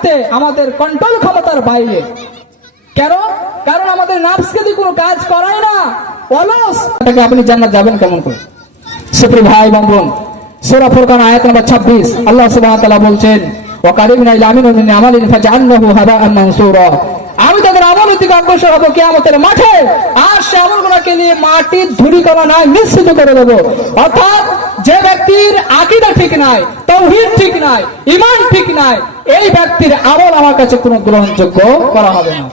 আয়ত্তে, আমাদের কন্ট্রোল ক্ষমতার বাইরে। কেন? কারণ আমাদের নাফসকে দিয়ে কোনো কাজ করায় না, অলস। আপনি জান্নাত যাবেন কেমন করে? সুপ্রিয় ভাই এবং বোন, সূরা ফুরকান আয়াত নম্বর 26 আল্লাহ সুবহানাহু ওয়া তাআলা বলছেন, ওয়া কারিমনা ইলা মিন আমালিন ফাজআলনাহু হাবাআন মানসুরা। আমি তাদের আমল থেকে অগ্রসর হবো কিয়ামতের মাঠে, আর সে আমলগুলোকে নিয়ে মাটির ধূলিকণা নাই নিশ্চিত করে দেবো। অর্থাৎ যে ব্যক্তির আকীদা ঠিক নাই, তাওহীদ ঠিক নাই, ঈমান ঠিক নাই, এই ব্যক্তির আমল আমার কাছে কোনো গ্রহণযোগ্য করা হবে না।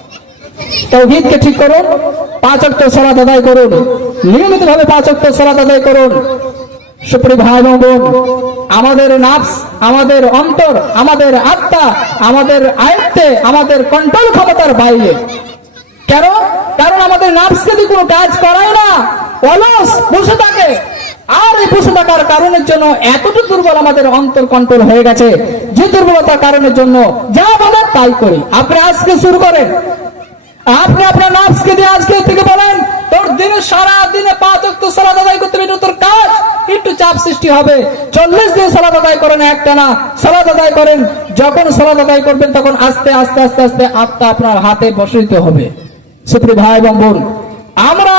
তাওহীদকে ঠিক করুন, 5 ওয়াক্ত সালাত আদায় করুন, নিয়মিতভাবে 5 ওয়াক্ত সালাত আদায় করুন। সুপ্রিয় ভাই এবং বোন, আমাদের নাফস, আমাদের অন্তর, আমাদের আত্মা আমাদের আয়ত্তে, আমাদের কন্ট্রোল ক্ষমতার বাইরে। কেন? কারণ আমাদের নাফসকে দিয়ে কোনো কাজ করায় না, অলস, বসে থাকে। আর এই বসে থাকার কারণের জন্য এতটুকু দুর্বল আমাদের অন্তর কন্ট্রোল হয়ে গেছে, যে দুর্বলতার কারণের জন্য যা বলেন তাই করি। আপনি আজকে শুরু করেন, আপনি আপনার নাফসকে দিয়ে আজকে থেকে বলেন, তোর দিনে সারা দিনে 5 ওয়াক্ত সালাত আদায় করতে হবে, তোর কাজ। একটু চাপ সৃষ্টি হবে, 40 দিন সালাত আদায় করেন, একটা না সালাত আদায় করেন। যখন সালাত আদায় করবেন তখন আস্তে আস্তে আস্তে আস্তে আত্মা আপনার হাতে বসিত হবে। সুপ্রিয় ভাই এবং বোন, আমরা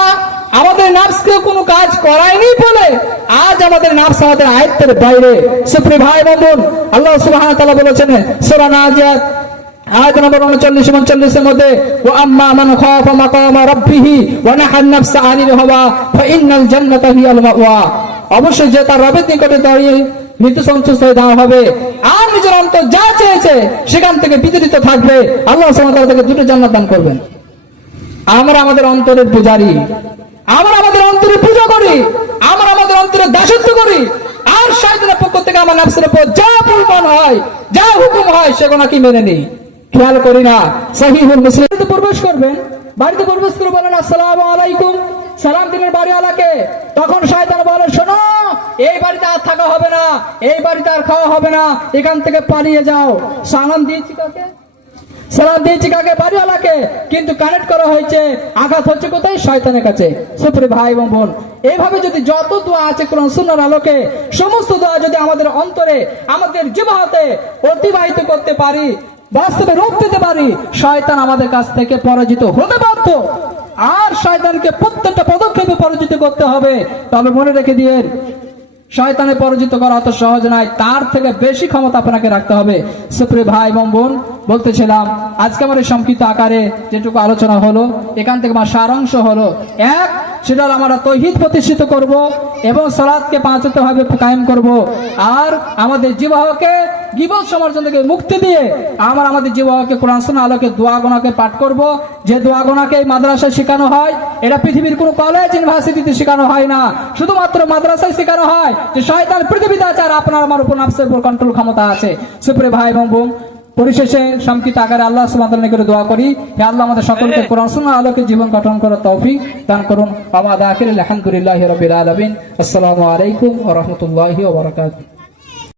আমাদের নাফসকে কোনো কাজ করাইনি বলে আজ আমাদের নাফস আমাদের আয়ত্তের বাইরে। সুপ্রিয় ভাই এবং বোন, আল্লাহ সুবহানাহু ওয়া তাআলা বলেছেন সূরা নাজিয়াত আয়াত নম্বর 39-39 এর মধ্যে, ওয়া আম্মা মান খাফা মাকামা রাব্বিহি ওয়া নাহান নাফসা আনিল হাওয়া ফাইন্নাল জান্নাতা হিয়াল মাওয়া। অবশ্যই যে তার রবের নিকটে দাঁড়িয়ে মৃত্যু সন্তুষ্ট হয়ে দেওয়া হবে, আর নিজের অন্তর যা চেয়েছে সেখান থেকে বিতাড়িত থাকবে, আল্লাহ সুবহানাহু ওয়া তাআলা তাকে 2টো জান্নাত দান করবেন। আমরা আমাদের অন্তরের পূজারী, আমরা আমাদের অন্তরের পূজা করি, আমরা আমাদের অন্তরের দাসত্ব করি, আর শয়তানের পক্ষ থেকে আমার নাফসের উপর যা পরিমাণ হয়, যা হুকুম হয় সেগুলো কি মেনে নেই, খেয়াল করি না। সহিহুল মুসলিমে প্রবেশ করবেন, বাড়িতে প্রবেশ করে বলেন আসসালামু আলাইকুম, সালাম দিলেন বাড়িওয়ালাকে। তখন শয়তান বলে, শোনো, এই বাড়িতে আর থাকা হবে না, এই বাড়িতে আর খাওয়া হবে না, এখান থেকে পালিয়ে যাও। সালাম দিয়েছি কাকে? সালাম দিয়েছি কাকে? বাড়িওয়ালাকে। কিন্তু কানেক্ট করা হয়েছে, আঘাত হচ্ছে কোথায়? শয়তানের কাছে। সুপ্রিয় ভাই এবং বোন, এইভাবে যদি যত দোয়া আছে কোরআন সুন্নাহর আলোকে, সমস্ত দোয়া যদি আমাদের অন্তরে, আমাদের জীবনে অতিবাহিত করতে পারি, বাস্তবে রূপ দিতে পারি, শয়তান আমাদের কাছ থেকে পরাজিত হতে বাধ্য। আর শয়তানকে প্রত্যেকটা পদক্ষেপে পরাজিত করতে হবে। তবে মনে রেখে দিয়েন, শয়তানের পরাজিত করা অত সহজ নয়, তার থেকে বেশি ক্ষমতা আপনাকে রাখতে হবে। সুপ্রিয় ভাই এবং বোন, বলতেছিলাম আজকে আমার এই সংক্ষিপ্ত আকারে যেটুকু আলোচনা হলো, এখান থেকে আমার সারাংশ হলো, এক, সেটা আমরা তাওহীদ প্রতিষ্ঠিত করব এবং সালাতকে 5 ওয়াক্ত ভাবে কায়েম করব। আর আমাদের জিহ্বাকে গীবত সমালোচনা থেকে মুক্তি দিয়ে আমরা আমাদের জিহ্বাকে কোরআন সুন্নাহর আলোকে দোয়া গোনাকে পাঠ করব। যে দোয়া গোনাকে মাদ্রাসায় শেখানো হয়, এটা পৃথিবীর কোনো কলেজ ইউনিভার্সিটিতে শেখানো হয় না, শুধুমাত্র মাদ্রাসায় শেখানো হয় যে শয়তান পৃথিবীতে আছে আর আপনার আমার উপর নাফসের উপর কন্ট্রোল ক্ষমতা আছে। সুপ্রিয় ভাই এবং বোন, পরিশেষে সংক্ষিপ্ত আকারে আল্লাহ সুবহানাহু ওয়া তাআলার নিকটে দোয়া করি, হে আল্লাহ আমাদের সকলকে কোরআন সুন্নাহর আলোকে জীবন গঠন করার তৌফিক দান করুন। ওয়া মা দাখিল আলহামদুলিল্লাহি রাব্বিল আলামিন। আসসালামু আলাইকুম ওয়া রাহমাতুল্লাহি ওয়া বারাকাতুহু।